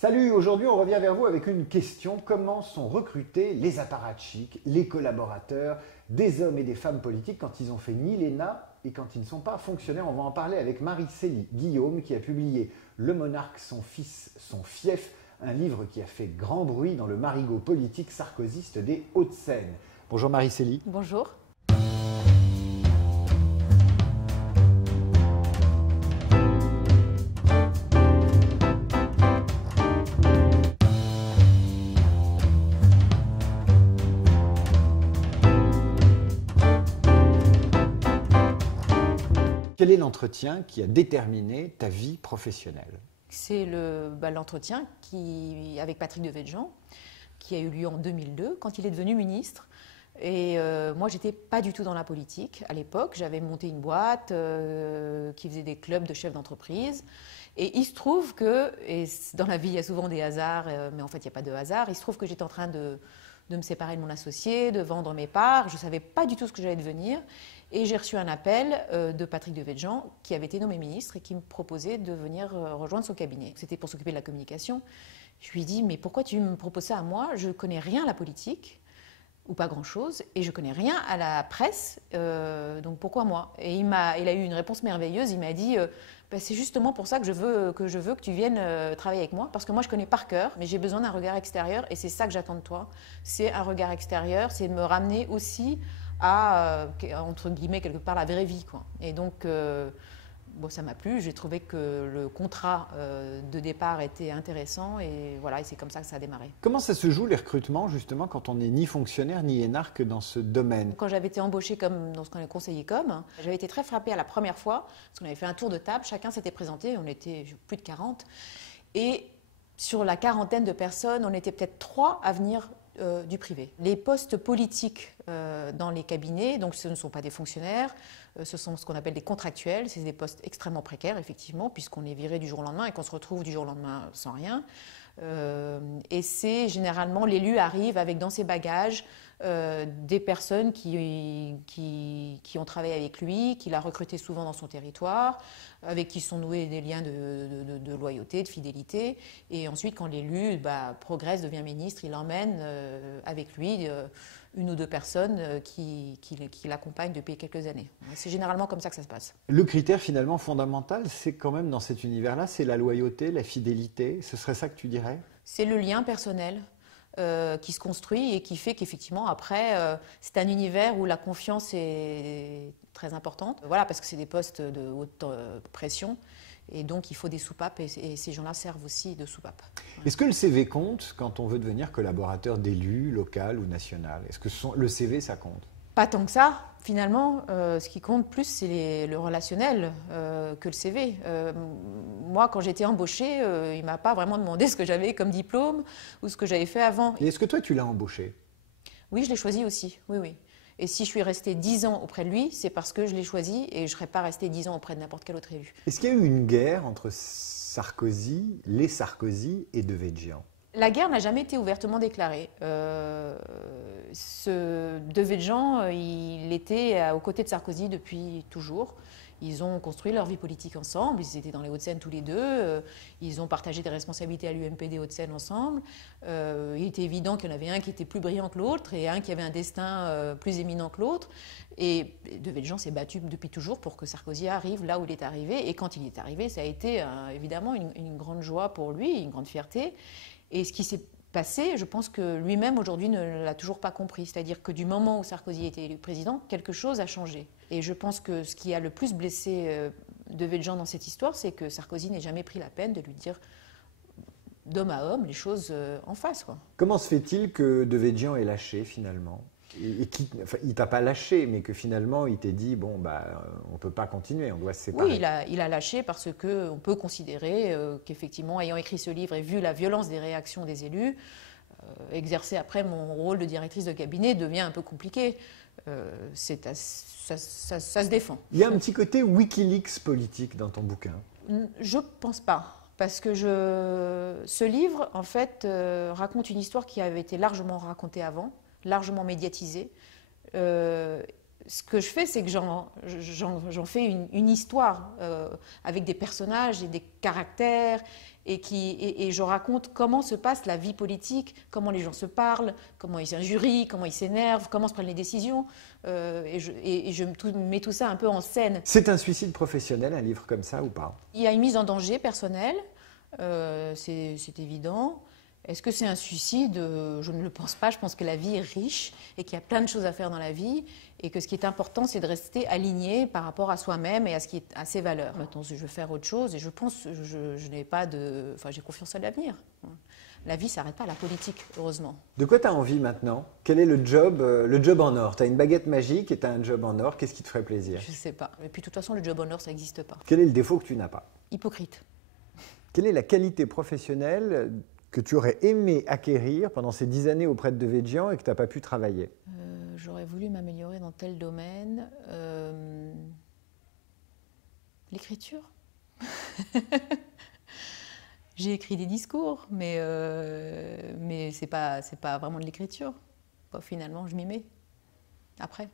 Salut, aujourd'hui on revient vers vous avec une question. Comment sont recrutés les apparatchiks, les collaborateurs, des hommes et des femmes politiques quand ils ont fait ni l'ENA et quand ils ne sont pas fonctionnaires? On va en parler avec Marie-Célie Guillaume qui a publié Le monarque, son fils, son fief, un livre qui a fait grand bruit dans le marigot politique sarkozyste des Hauts-de-Seine. Bonjour Marie-Célie. Bonjour. Quel est l'entretien qui a déterminé ta vie professionnelle? C'est l'entretien avec Patrick Devedjian qui a eu lieu en 2002 quand il est devenu ministre. Et moi, je n'étais pas du tout dans la politique à l'époque. J'avais monté une boîte qui faisait des clubs de chefs d'entreprise. Et il se trouve que, et dans la vie, il y a souvent des hasards, mais en fait, il n'y a pas de hasard. Il se trouve que j'étais en train de me séparer de mon associé, de vendre mes parts. Je ne savais pas du tout ce que j'allais devenir. Et j'ai reçu un appel de Patrick Devedjian, qui avait été nommé ministre et qui me proposait de venir rejoindre son cabinet. C'était pour s'occuper de la communication. Je lui ai dit, mais pourquoi tu me proposes ça à moi? Je ne connais rien à la politique, ou pas grand-chose, et je ne connais rien à la presse, donc pourquoi moi? Et il a eu une réponse merveilleuse. Il m'a dit, c'est justement pour ça que je veux que tu viennes travailler avec moi, parce que moi je connais par cœur, mais j'ai besoin d'un regard extérieur, et c'est ça que j'attends de toi. C'est un regard extérieur, c'est de me ramener aussi à, entre guillemets, quelque part, la vraie vie, quoi. Et donc, ça m'a plu. J'ai trouvé que le contrat de départ était intéressant et voilà, et c'est comme ça que ça a démarré. Comment ça se joue les recrutements, justement, quand on n'est ni fonctionnaire ni énarque dans ce domaine? Quand j'avais été embauchée comme dans ce qu'on est conseiller com, j'avais été très frappée à la première fois, parce qu'on avait fait un tour de table, chacun s'était présenté, on était plus de 40, et sur la quarantaine de personnes, on était peut-être 3 à venir du privé. Les postes politiques dans les cabinets, donc ce ne sont pas des fonctionnaires, ce sont ce qu'on appelle des contractuels, c'est des postes extrêmement précaires, effectivement, puisqu'on est viré du jour au lendemain et qu'on se retrouve du jour au lendemain sans rien. Et c'est généralement, l'élu arrive avec dans ses bagages des personnes qui ont travaillé avec lui, qu'il a recruté souvent dans son territoire, avec qui sont noués des liens de loyauté, de fidélité. Et ensuite, quand l'élu progresse, devient ministre, il emmène avec lui une ou deux personnes qui l'accompagnent depuis quelques années. C'est généralement comme ça que ça se passe. Le critère finalement fondamental, c'est quand même dans cet univers-là, c'est la loyauté, la fidélité. Ce serait ça que tu dirais? C'est le lien personnel qui se construit et qui fait qu'effectivement, après, c'est un univers où la confiance est très importante. Voilà, parce que c'est des postes de haute pression. Et donc, il faut des soupapes et ces gens-là servent aussi de soupapes. Est-ce que le CV compte quand on veut devenir collaborateur d'élu, local ou national? Est-ce que le CV, ça compte? Pas tant que ça. Finalement, ce qui compte plus, c'est le relationnel que le CV. Moi, quand j'étais embauchée, il ne m'a pas vraiment demandé ce que j'avais comme diplôme ou ce que j'avais fait avant. Et est-ce que toi, tu l'as embauché? Oui, je l'ai choisi aussi. Oui, oui. Et si je suis restée 10 ans auprès de lui, c'est parce que je l'ai choisi et je ne serais pas restée 10 ans auprès de n'importe quel autre élu. Est-ce qu'il y a eu une guerre entre Sarkozy, les Sarkozy et Devedjian? La guerre n'a jamais été ouvertement déclarée. Devedjian, il était aux côtés de Sarkozy depuis toujours. Ils ont construit leur vie politique ensemble, ils étaient dans les Hauts-de-Seine tous les deux, ils ont partagé des responsabilités à l'UMP des Hauts-de-Seine ensemble. Il était évident qu'il y en avait un qui était plus brillant que l'autre et un qui avait un destin plus éminent que l'autre. Et Devedjian s'est battu depuis toujours pour que Sarkozy arrive là où il est arrivé. Et quand il est arrivé, ça a été évidemment une grande joie pour lui, une grande fierté. Et ce qui s'est passé, je pense que lui-même aujourd'hui ne l'a toujours pas compris. C'est-à-dire que du moment où Sarkozy était élu président, quelque chose a changé. Et je pense que ce qui a le plus blessé Devedjian dans cette histoire, c'est que Sarkozy n'ait jamais pris la peine de lui dire d'homme à homme les choses en face, quoi. Comment se fait-il que Devedjian ait lâché finalement? Il ne t'a pas lâché, mais que finalement il t'ait dit on ne peut pas continuer, on doit se séparer. Oui, il a lâché parce qu'on peut considérer qu'effectivement, ayant écrit ce livre et vu la violence des réactions des élus, exercer après mon rôle de directrice de cabinet devient un peu compliqué. Ça se défend. Il y a un petit côté Wikileaks politique dans ton bouquin. Je ne pense pas. Parce que ce livre, en fait, raconte une histoire qui avait été largement racontée avant, largement médiatisée. Ce que je fais, c'est que j'en fais une histoire avec des personnages et des caractères et je raconte comment se passe la vie politique, comment les gens se parlent, comment ils s'injurient, comment ils s'énervent, comment se prennent les décisions. Je mets tout ça un peu en scène. C'est un suicide professionnel, un livre comme ça, ou pas? Il y a une mise en danger personnelle, c'est évident. Est-ce que c'est un suicide? Je ne le pense pas. Je pense que la vie est riche et qu'il y a plein de choses à faire dans la vie et que ce qui est important, c'est de rester aligné par rapport à soi-même et à ses valeurs. Maintenant, je veux faire autre chose et je pense, je n'ai pas de... Enfin, j'ai confiance en l'avenir. La vie ne s'arrête pas à la politique, heureusement. De quoi tu as envie maintenant? Quel est le job en or? Tu as une baguette magique et tu as un job en or. Qu'est-ce qui te ferait plaisir? Je ne sais pas. Et puis, de toute façon, le job en or, ça n'existe pas. Quel est le défaut que tu n'as pas? Hypocrite. Quelle est la qualité professionnelle que tu aurais aimé acquérir pendant ces 10 années auprès de Devedjian et que tu n'as pas pu travailler? J'aurais voulu m'améliorer dans tel domaine. L'écriture. J'ai écrit des discours, mais c'est pas vraiment de l'écriture. Finalement, je m'y mets après.